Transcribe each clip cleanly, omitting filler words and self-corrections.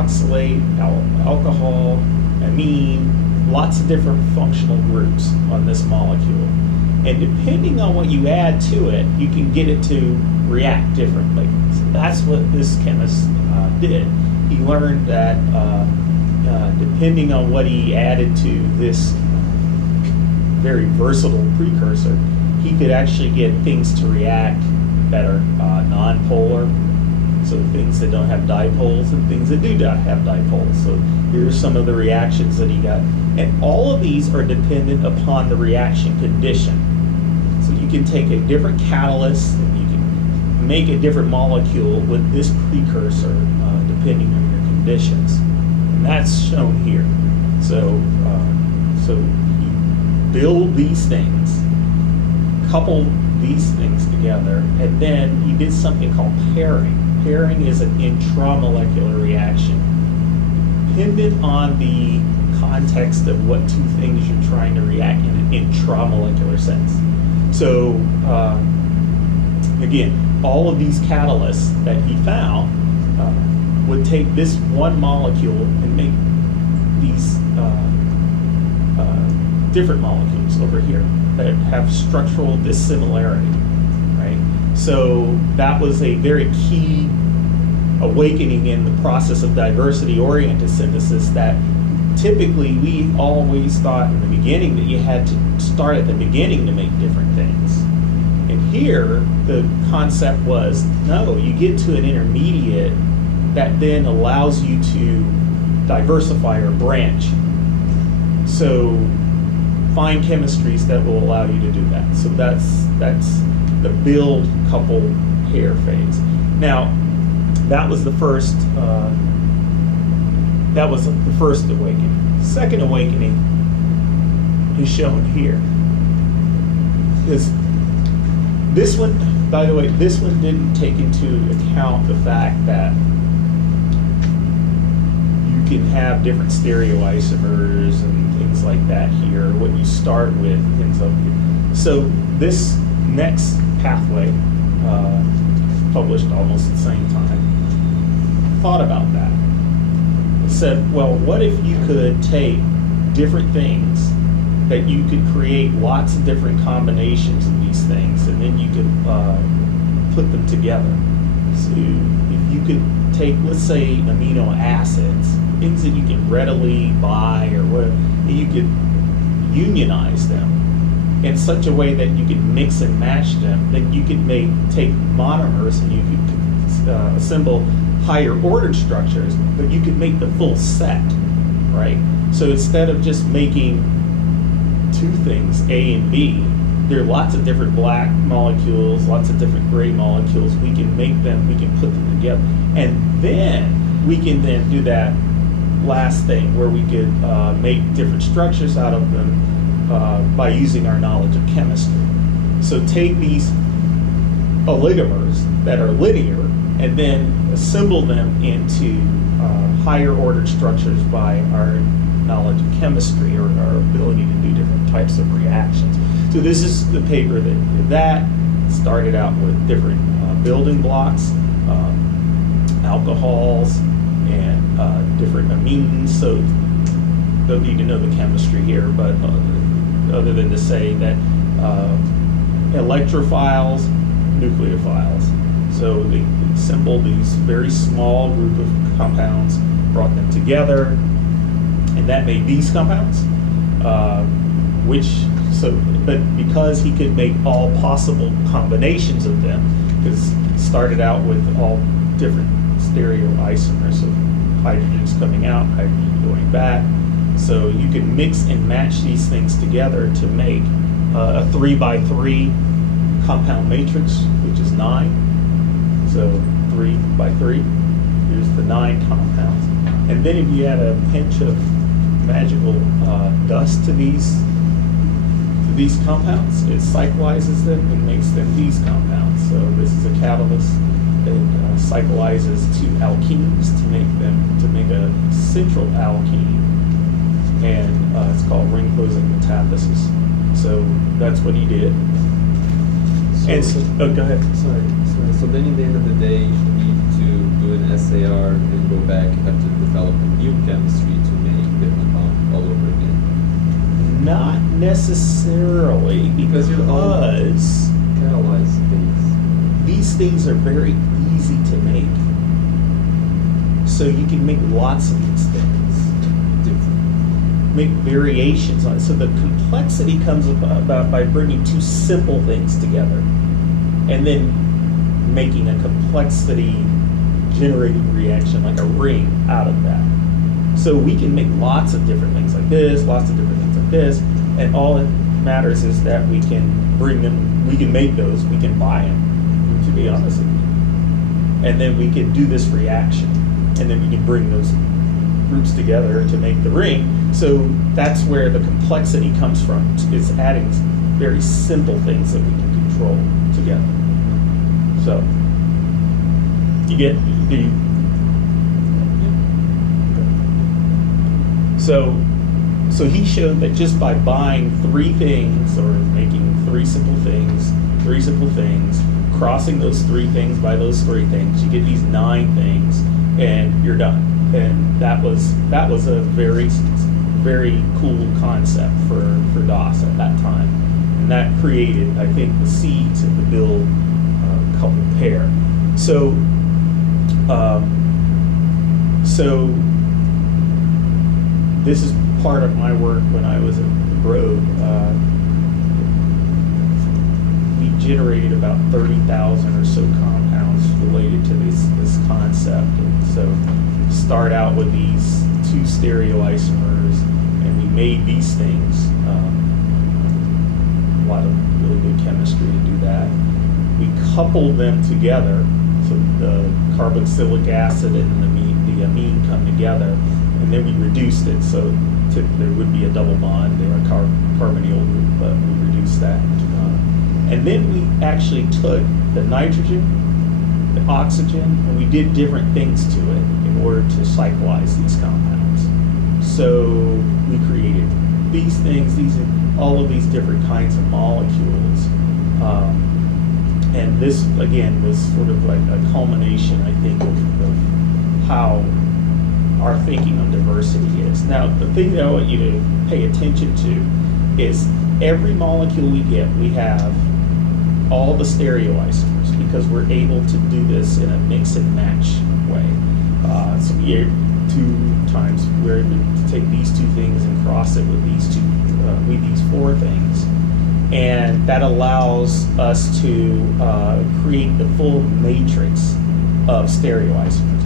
oxalate, alcohol, amine, lots of different functional groups on this molecule. And depending on what you add to it, you can get it to react differently. So that's what this chemist did. He learned that depending on what he added to this very versatile precursor, he could actually get things to react that are non-polar, so things that don't have dipoles and things that do have dipoles. So here's some of the reactions that he got. And all of these are dependent upon the reaction condition. So you can take a different catalyst and you can make a different molecule with this precursor depending on your conditions. And that's shown here. So you build these things, couple these things together, and then you did something called pairing. Pairing is an intramolecular reaction, dependent on the context of what two things you're trying to react in an intramolecular sense. So again, all of these catalysts that he found would take this one molecule and make these different molecules over here that have structural dissimilarity, right? So that was a very key awakening in the process of diversity-oriented synthesis that typically we always thought in the beginning that you had to start at the beginning to make different things. And here, the concept was, no, you get to an intermediate that then allows you to diversify or branch. So find chemistries that will allow you to do that. So that's the build, couple, pair phase. Now, that was the first awakening. Second awakening is shown here. Because this one, by the way, this one didn't take into account the fact that you can have different stereoisomers and things like that here. What you start with ends up here. So this next pathway, published almost at the same time, thought about that. It said, well, what if you could take different things that you could create lots of different combinations of these things, and then you could put them together. So if you could take, let's say, amino acids, things that you can readily buy or whatever, and you could unionize them in such a way that you could mix and match them, then you could take monomers and you could assemble higher ordered structures, but you could make the full set, right? So instead of just making two things, A and B, there are lots of different black molecules, lots of different gray molecules. We can make them, we can put them together. And then we can then do that last thing where we could make different structures out of them by using our knowledge of chemistry. So take these oligomers that are linear and then assemble them into higher ordered structures by our knowledge of chemistry or our ability to do different types of reactions. So this is the paper that did that. Started out with different building blocks, alcohols, and different amines. So don't need to know the chemistry here, but other than to say that electrophiles, nucleophiles. So they assembled these very small group of compounds, brought them together, and that made these compounds. But because he could make all possible combinations of them, because it started out with all different stereoisomers of hydrogens coming out, hydrogen going back. So you can mix and match these things together to make a 3x3 compound matrix, which is 9. So 3 by 3, here's the 9 compounds. And then if you add a pinch of magical dust to these compounds, it cyclizes them and makes them these compounds. So this is a catalyst that cyclizes two alkenes to make a central alkene, and it's called ring closing metathesis. So that's what he did. Go ahead. Sorry. So then, in the end of the day, you need to do an SAR and go back and have to develop a new chemistry to make the compound all over again? Not necessarily, Because you because catalyze things. these things are very easy to make. So you can make lots of these things, Different. make variations on it. So the complexity comes about by bringing two simple things together and then making a complexity generating reaction like a ring out of that. So we can make lots of different things like this, lots of different things like this, and all it matters is that we can bring them, we can make those, we can buy them, to be honest with you. And then we can do this reaction, and then we can bring those groups together to make the ring. So that's where the complexity comes from, is adding very simple things that we can control together. So, you get the... So he showed that just by buying three things, or making three simple things, crossing those three things by those three things, you get these 9 things, and you're done. And that was a very, very cool concept for DOS at that time, and that created, I think, the seeds of the build couple pair. So this is part of my work when I was at Broad. We generated about 30,000 or so compounds related to this concept. And so start out with these 2 stereoisomers, and we made these things. A lot of really good chemistry to do that. We coupled them together, so the carboxylic acid and the amine come together. And then we reduced it, so there would be a double bond. They were a carbonyl group, but we reduced that. And then we actually took the nitrogen, the oxygen, and we did different things to it in order to cyclize these compounds. So we created these things, all of these different kinds of molecules. And this, again, was sort of like a culmination, I think, of how our thinking on diversity is. Now, the thing that I want you to pay attention to is every molecule we get, we have all the stereoisomers, because we're able to do this in a mix and match way. So we're able to take these 2 things and cross it with these 4 things. And that allows us to create the full matrix of stereoisomers.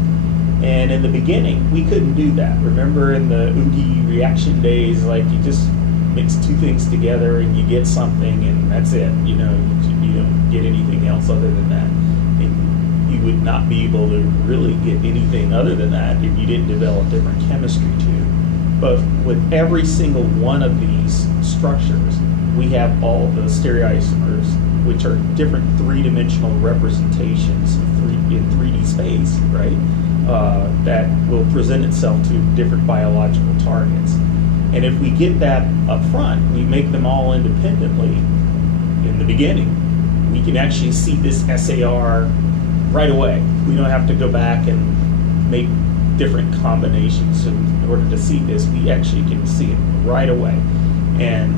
And in the beginning, we couldn't do that. Remember in the Oogie reaction days, like you just mix 2 things together and you get something, and that's it. You don't get anything else other than that. And you would not be able to really get anything other than that if you didn't develop different chemistry too. But with every single one of these structures, we have all the stereoisomers, which are different 3-dimensional representations in 3D space, right? That will present itself to different biological targets. And if we get that up front, we make them all independently in the beginning, we can actually see this SAR right away. We don't have to go back and make different combinations in order to see this. We actually can see it right away. And